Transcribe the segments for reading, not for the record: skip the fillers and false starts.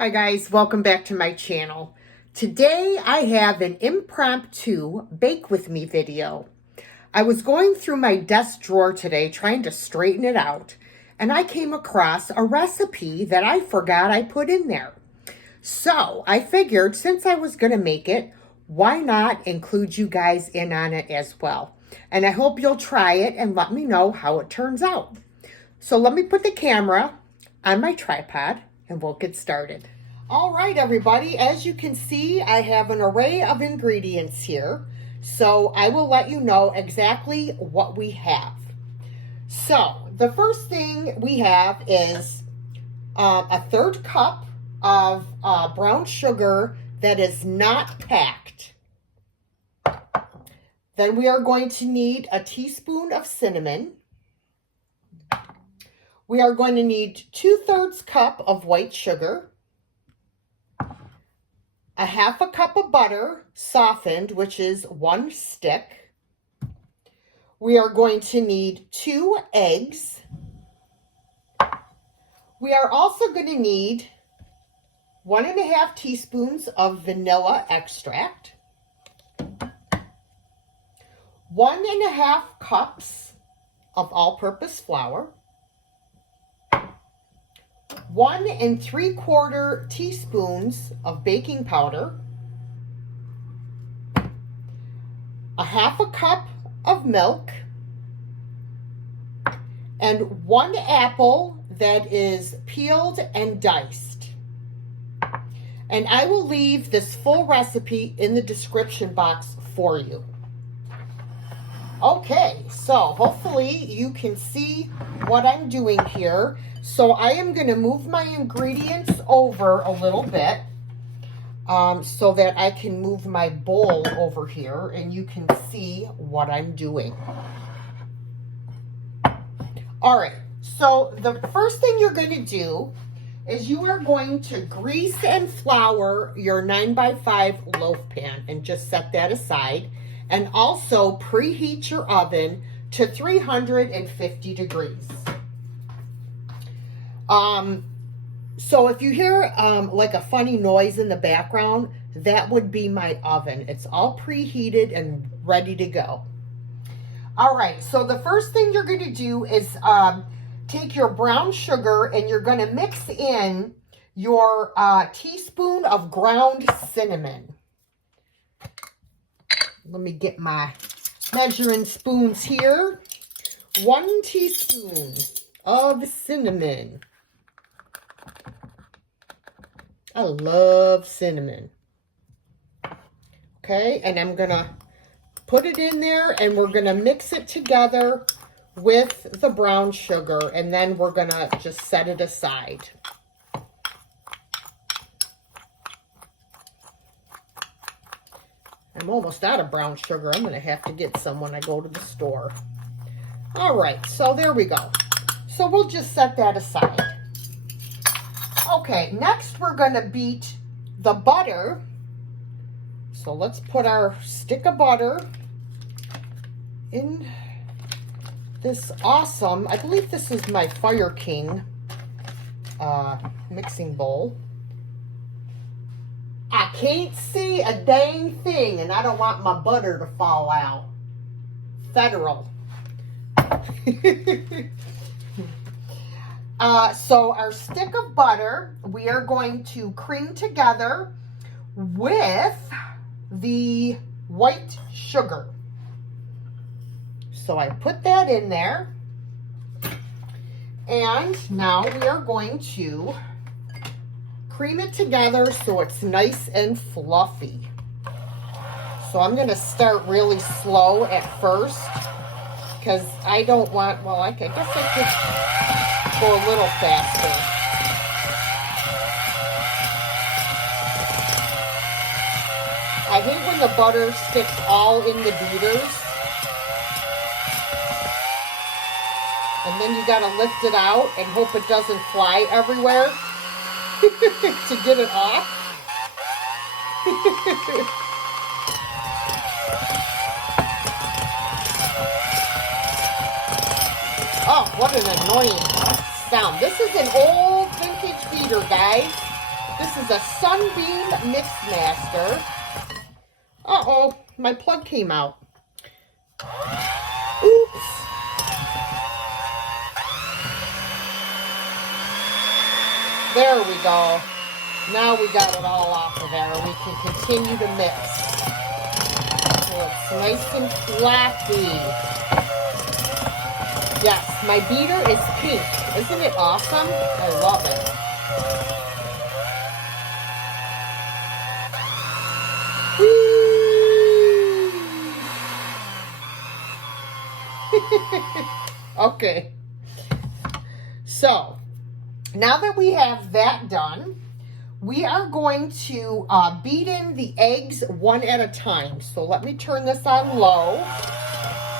Hi guys, welcome back to my channel. Today I have an impromptu bake with me video. I was going through my desk drawer today trying to straighten it out, and I came across a recipe that I forgot I put in there. So I figured since I was going to make it, why not include you guys in on it as well? And I hope you'll try it and let me know how it turns out. So let me put the camera on my tripod and we'll get started. All right, everybody, as you can see, I have an array of ingredients here. So I will let you know exactly what we have. So the first thing we have is a third cup of brown sugar that is not packed. Then we are going to need a teaspoon of cinnamon. We are going to need 2/3 cup of white sugar, a half a cup of butter, softened, which is 1 stick. We are going to need 2 eggs. We are also going to need 1½ teaspoons of vanilla extract, 1½ cups of all-purpose flour, 1 3/4 teaspoons of baking powder, a half a cup of milk, and 1 apple that is peeled and diced. And I will leave this full recipe in the description box for you. Okay, so hopefully you can see what I'm doing here. So I am going to move my ingredients over a little bit so that I can move my bowl over here and you can see what I'm doing. All right, so the first thing you're going to do is you are going to grease and flour your 9x5 loaf pan and just set that aside. And also preheat your oven to 350 degrees. So if you hear like a funny noise in the background, that would be my oven. It's all preheated and ready to go. All right, so the first thing you're going to do is take your brown sugar and you're going to mix in your teaspoon of ground cinnamon. Let me get my measuring spoons here. 1 teaspoon of cinnamon. I love cinnamon. Okay, and I'm going to put it in there and we're going to mix it together with the brown sugar and then we're going to just set it aside. I'm almost out of brown sugar. I'm going to have to get some when I go to the store. All right, so there we go. So we'll just set that aside. Okay, next we're going to beat the butter. So let's put our stick of butter in this awesome, I believe this is my Fire King mixing bowl. I can't see a dang thing, and I don't want my butter to fall out. Federal. So our stick of butter, we are going to cream together with the white sugar. So I put that in there. And now we are going to cream it together so it's nice and fluffy. So I'm going to start really slow at first because I don't want, well, I guess I could go a little faster. I hate when the butter sticks all in the beaters. And then you got to lift it out and hope it doesn't fly everywhere. To get it off. Oh, what an annoying sound. This is an old vintage beater, guys. This is a Sunbeam Mix Master. Uh-oh, my plug came out. Oops. There we go. Now we got it all off of there. We can continue to mix. So it's nice and fluffy. Yes, my beater is pink. Isn't it awesome? I love it. Okay. So, now that we have that done, we are going to beat in the eggs one at a time. So let me turn this on low.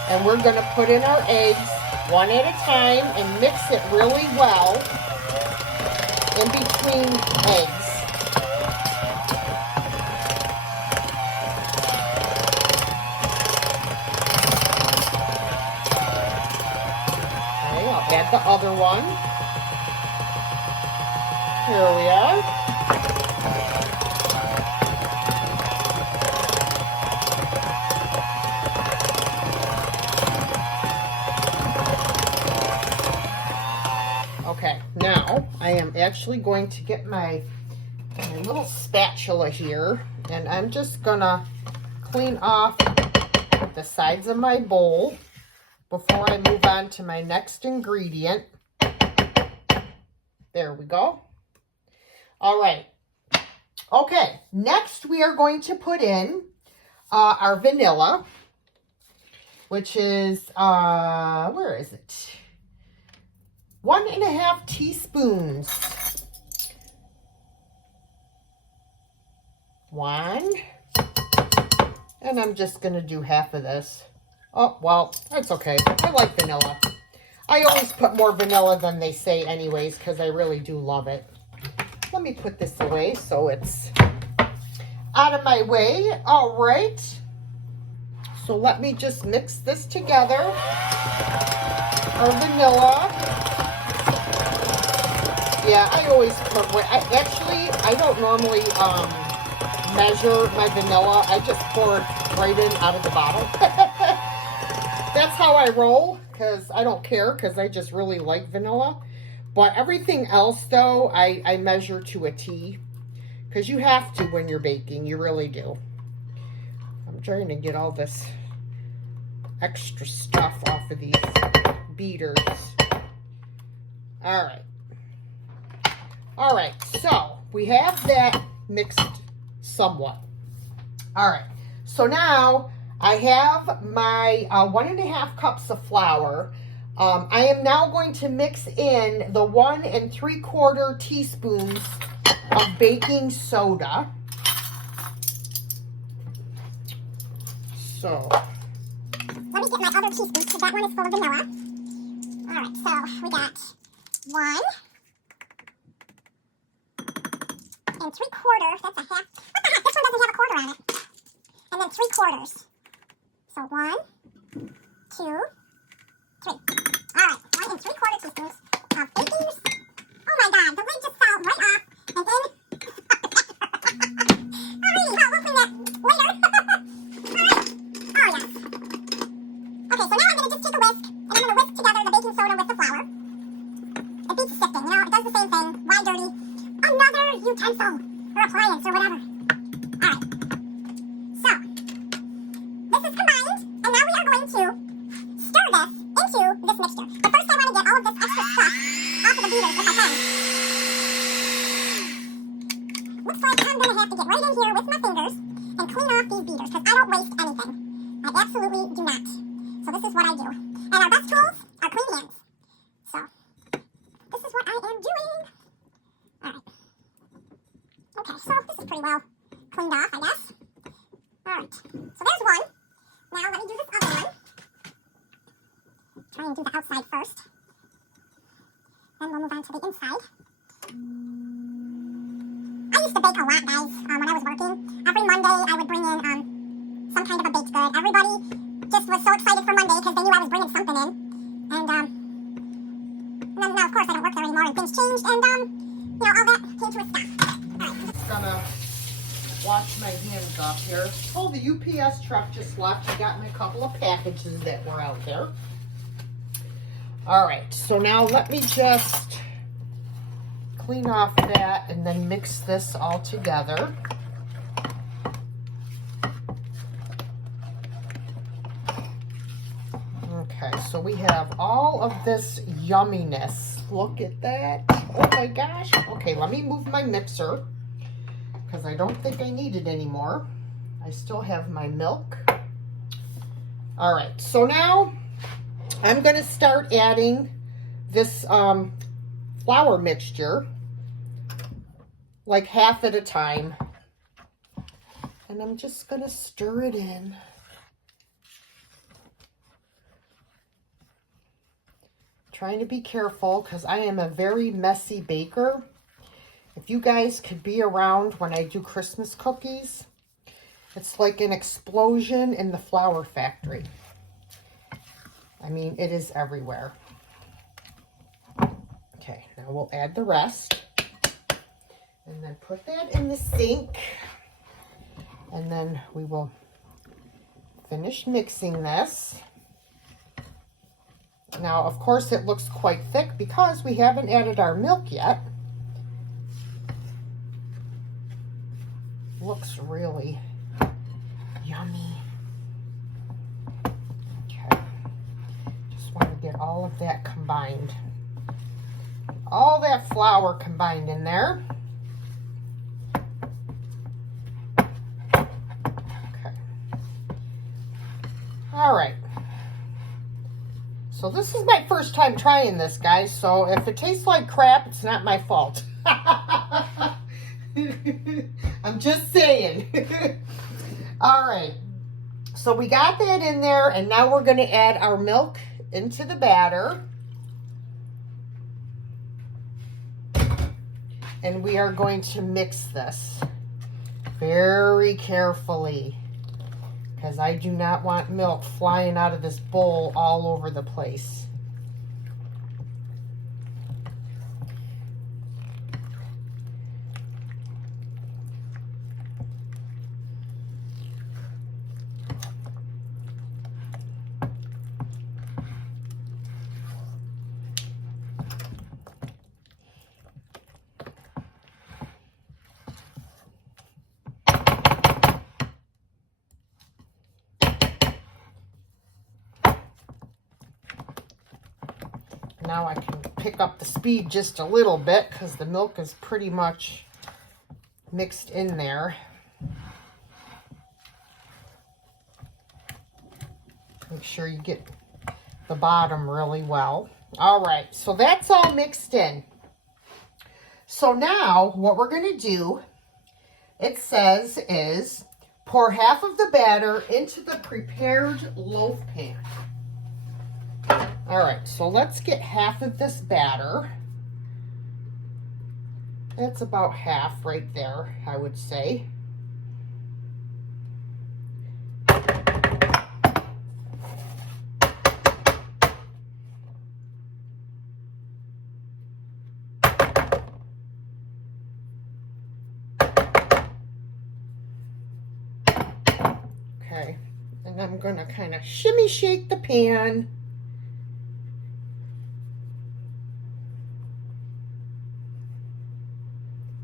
And we're going to put in our eggs one at a time and mix it really well in between eggs. Okay, I'll add the other one. Here we are. Okay, now I am actually going to get my little spatula here, and I'm just gonna clean off the sides of my bowl before I move on to my next ingredient. There we go. All right. Okay, next we are going to put in our vanilla, which is, where is it? 1.5 teaspoons. One. And I'm just going to do half of this. Oh, well, that's okay. I like vanilla. I always put more vanilla than they say anyways, because I really do love it. Let me put this away so it's out of my way. All right. So let me just mix this together. Our vanilla. Yeah, I always put, I don't normally measure my vanilla. I just pour it right in out of the bottle. That's how I roll, because I don't care, because I just really like vanilla. But everything else, though, I measure to a T, because you have to when you're baking. You really do. I'm trying to get all this extra stuff off of these beaters. All right. All right, so we have that mixed somewhat. All right, so now I have my 1.5 cups of flour. I am now going to mix in the 1 3/4 teaspoons of baking soda. So let me get my other teaspoons, because that one is full of vanilla. All right, so we got 1 3/4, that's a half. What the heck? This one doesn't have a quarter on it. And then 3/4. So 1, 2, 3. All right, 1 3/4 teaspoons of baking. Oh my God, the lid just fell right off. And then, alrighty, well, we'll clean that later. Alright. Oh yes. Okay, so now I'm gonna just take a whisk, and I'm gonna whisk together the baking soda with the flour. It beats sifting, you know, it does the same thing. Why dirty another utensil or appliance or whatever? Alright. So, this is combined, and now we are going to stir this into this mixture. But first I want to get all of this extra stuff off of the beaters if I can. Looks like I'm going to have to get right in here with my fingers and clean off these beaters, because I don't waste anything. I absolutely do not. So this is what I do. And our best tools are clean hands. So, this is what I am doing. Alright. Okay, so this is pretty well cleaned off, I guess. Alright, so there's one. Now let me do this other one. Try and do the outside first. Then we'll move on to the inside. I used to bake a lot, guys, when I was working. Every Monday I would bring in some kind of a baked good. Everybody just was so excited for Monday because they knew I was bringing something in. And then now, of course, I don't work there anymore and things changed and, you know, all that came to a stop. Alright. gonna wash my hands off here. Oh, the UPS truck just left. I got me a couple of packages that were out there. All right, so now let me just clean off that and then mix this all together. Okay, so we have all of this yumminess. Look at that. Oh my gosh. Okay, let me move my mixer because I don't think I need it anymore. I still have my milk. All right, so now I'm going to start adding this flour mixture, like half at a time. And I'm just going to stir it in. Trying to be careful because I am a very messy baker. If you guys could be around when I do Christmas cookies, it's like an explosion in the flour factory. I mean, it is everywhere. Okay, now we'll add the rest. And then put that in the sink. And then we will finish mixing this. Now, of course, it looks quite thick because we haven't added our milk yet. Looks really yummy. Okay. Just want to get all of that combined. All that flour combined in there. Okay. All right. So this is my first time trying this, guys. So if it tastes like crap, it's not my fault. I'm just saying. All right. So we got that in there, and now we're going to add our milk into the batter. And we are going to mix this very carefully, because I do not want milk flying out of this bowl all over the place. Now I can pick up the speed just a little bit because the milk is pretty much mixed in there. Make sure you get the bottom really well. All right, so that's all mixed in. So now what we're going to do, it says, is pour half of the batter into the prepared loaf pan. All right, so let's get half of this batter. That's about half right there, I would say. Okay, and I'm gonna kind of shimmy shake the pan.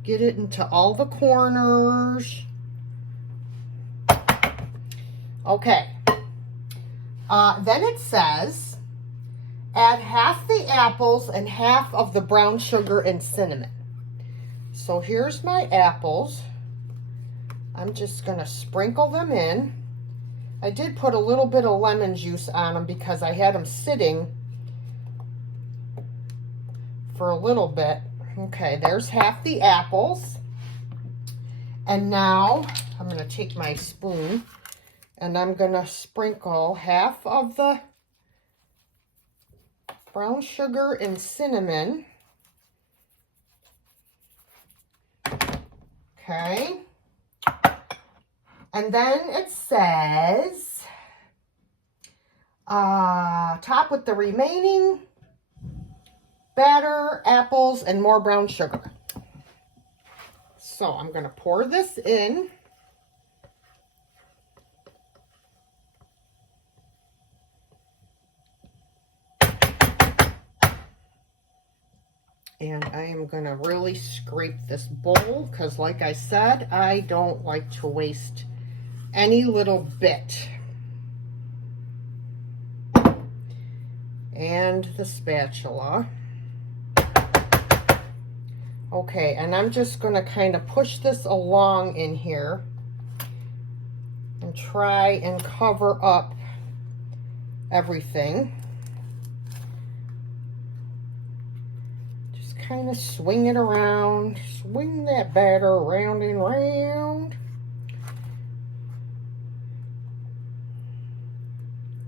Get it into all the corners. Okay. Then it says, add half the apples and half of the brown sugar and cinnamon. So here's my apples. I'm just going to sprinkle them in. I did put a little bit of lemon juice on them because I had them sitting for a little bit. Okay, there's half the apples. And now I'm going to take my spoon and I'm going to sprinkle half of the brown sugar and cinnamon. Okay. And then it says, top with the remaining batter, apples, and more brown sugar. So I'm going to pour this in. And I am going to really scrape this bowl because, like I said, I don't like to waste any little bit. And the spatula. Okay, and I'm just going to kind of push this along in here and try and cover up everything. Just kind of swing it around, swing that batter around and round.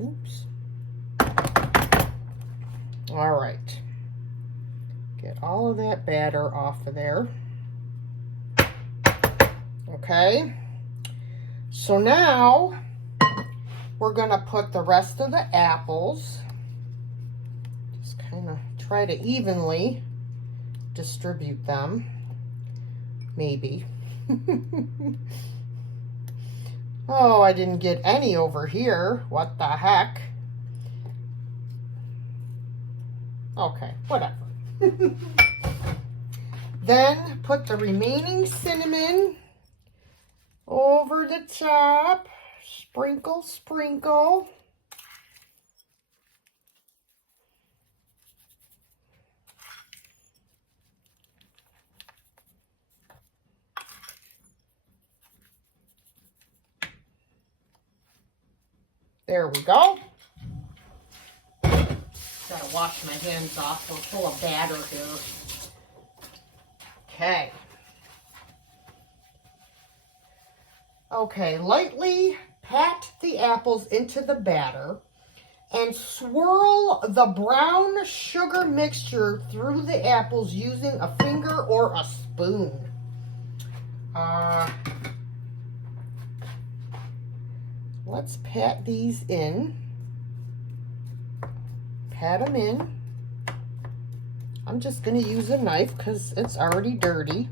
Oops. All right. Get all of that batter off of there. Okay. So now we're going to put the rest of the apples. Just kind of try to evenly distribute them. Maybe. Oh, I didn't get any over here. What the heck? Okay, whatever. Then put the remaining cinnamon over the top. Sprinkle, sprinkle. There we go. Gotta wash my hands off. We're full of batter here. Okay. Okay, lightly pat the apples into the batter and swirl the brown sugar mixture through the apples using a finger or a spoon. Let's pat these in. Pat them in. I'm just going to use a knife because it's already dirty.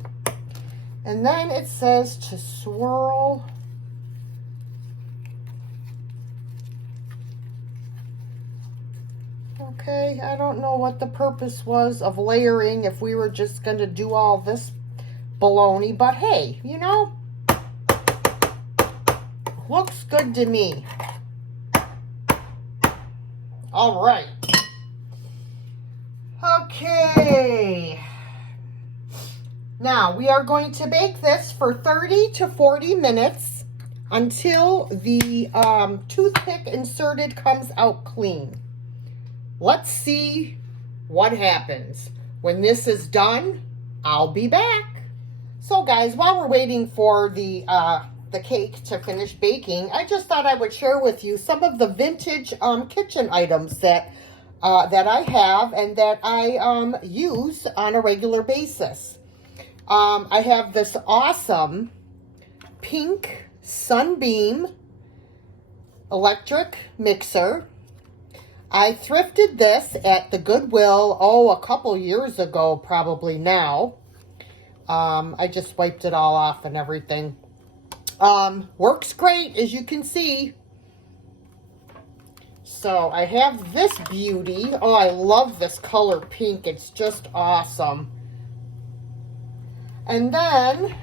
And then it says to swirl. Okay, I don't know what the purpose was of layering if we were just going to do all this baloney, but hey, you know, looks good to me. All right. Okay. Now we are going to bake this for 30 to 40 minutes until the toothpick inserted comes out clean. Let's see what happens. When this is done, I'll be back. So guys, while we're waiting for the cake to finish baking, I just thought I would share with you some of the vintage kitchen items that I have and that I use on a regular basis. I have this awesome pink Sunbeam electric mixer. I thrifted this at the Goodwill, a couple years ago probably now. I just wiped it all off and everything. Works great, as you can see. So I have this beauty. Oh, I love this color pink. It's just awesome. And then,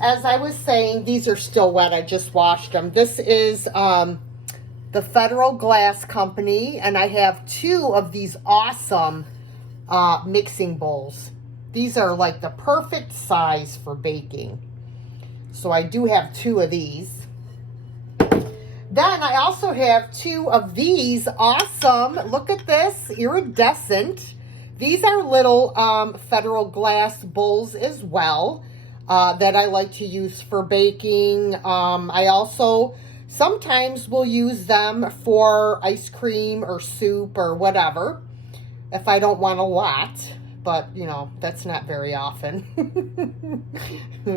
as I was saying, these are still wet. I just washed them. This is the Federal Glass Company, and I have 2 of these awesome mixing bowls. These are like the perfect size for baking. So I do have 2 of these. Then I also have 2 of these awesome, look at this, iridescent. These are little Federal Glass bowls as well that I like to use for baking. I also sometimes will use them for ice cream or soup or whatever if I don't want a lot. But, you know, that's not very often.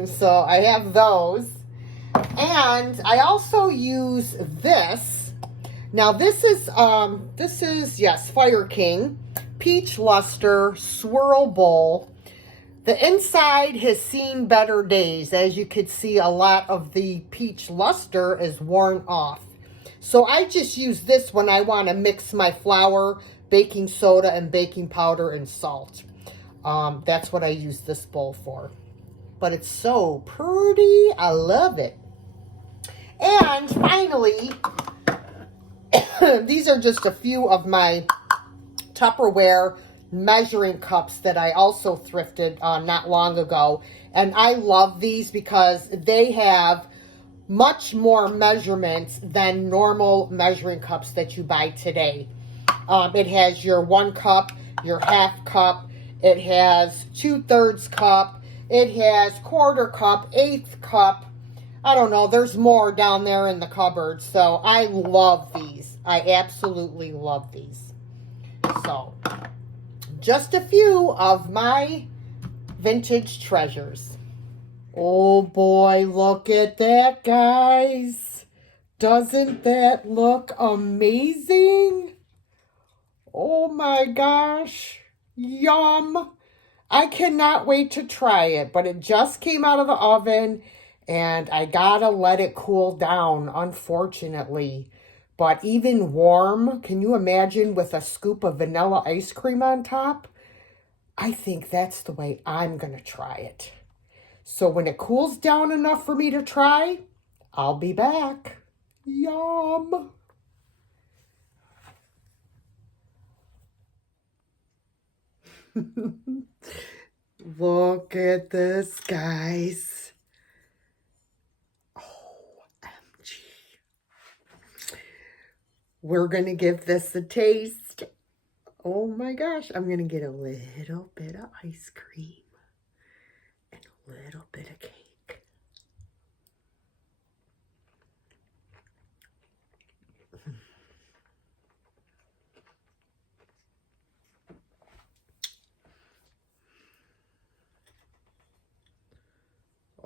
So I have those. And I also use this. Now this is yes, Fire King Peach Luster Swirl Bowl. The inside has seen better days. As you could see, a lot of the peach luster is worn off. So I just use this when I want to mix my flour, baking soda, and baking powder and salt. That's what I use this bowl for. But it's so pretty. I love it. And finally, these are just a few of my Tupperware measuring cups that I also thrifted not long ago. And I love these because they have much more measurements than normal measuring cups that you buy today. It has your 1 cup, your half cup. It has 2/3 cup. It has 1/4 cup, 1/8 cup. I don't know. There's more down there in the cupboard. So I love these. I absolutely love these. So just a few of my vintage treasures. Oh boy, look at that, guys. Doesn't that look amazing? Oh my gosh. Yum. I cannot wait to try it, but it just came out of the oven and I gotta let it cool down, unfortunately. But even warm, can you imagine with a scoop of vanilla ice cream on top? I think that's the way I'm gonna try it. So when it cools down enough for me to try, I'll be back. Yum. Look at this, guys. OMG. We're going to give this a taste. Oh my gosh. I'm going to get a little bit of ice cream and a little bit of cake.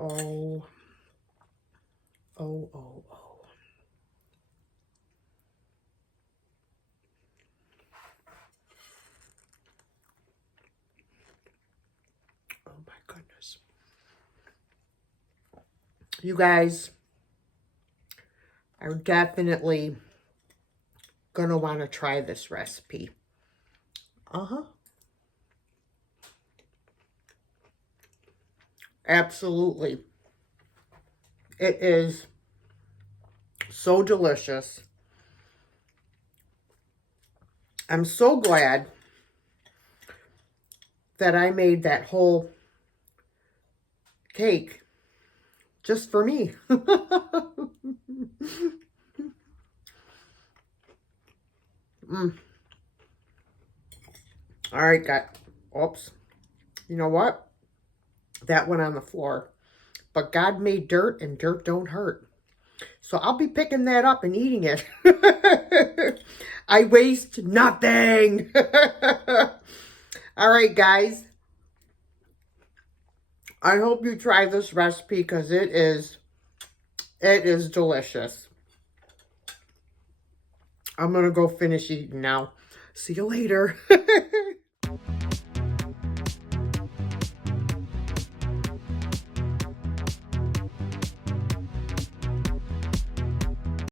Oh, oh, oh, oh. Oh my goodness. You guys are definitely going to want to try this recipe. Absolutely. It is so delicious. I'm so glad that I made that whole cake just for me. All right, guys. Oops. You know what? That went on the floor. But God made dirt, and dirt don't hurt. So I'll be picking that up and eating it. I waste nothing. All right, guys. I hope you try this recipe because it is delicious. I'm going to go finish eating now. See you later.